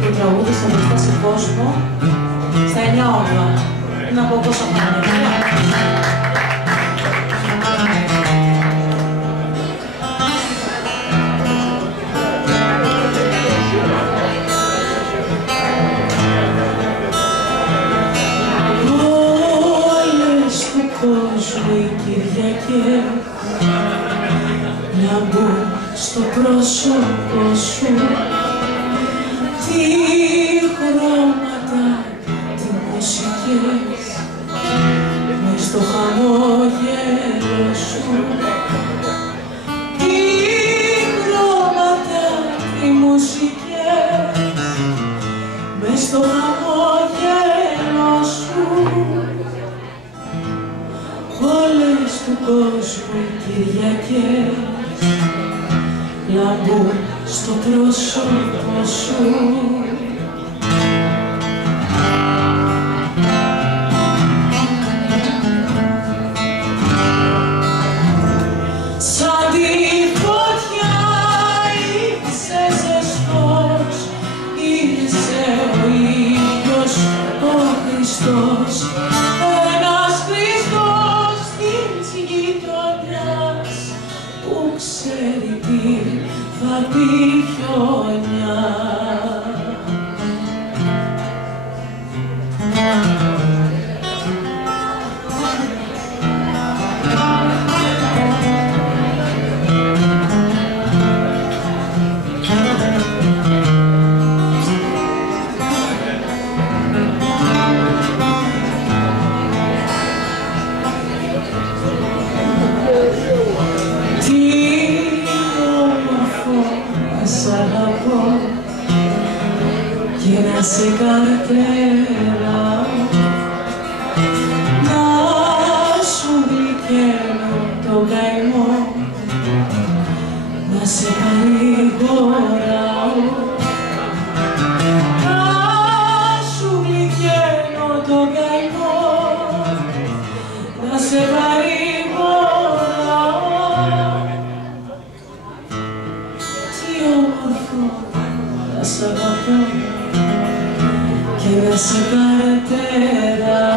που τραγούδισα μπροστά σε κόσμο στα 9 όρμα. Να πω πόσα χρόνια. Όλες του κόσμου οι Κυριακές να μπουν στο πρόσωπο σου, τι χρώματα, τι μουσικές μες στο χαμόγελο σου, τι χρώματα, τι μουσικές μες στο χαμόγελο σου. Όλες του κόσμου οι Κυριακές να μπουν στο πρόσωπο σου. Σαν τη φωτιά είσαι ζεστός, είσαι ο ήλιος ο Χριστός, ένας Χριστός της γειτονιάς που ξέρει τι θα πει χιόνια. Σ' αγαπώ και να σε καρτεράω, να σου γλυκαίνω τον καημό, να σε παρηγοράω, να σου γλυκαίνω τον καημό, να σε παρηγοράω. Να σ' αγαπώ και να σε καρτεράω.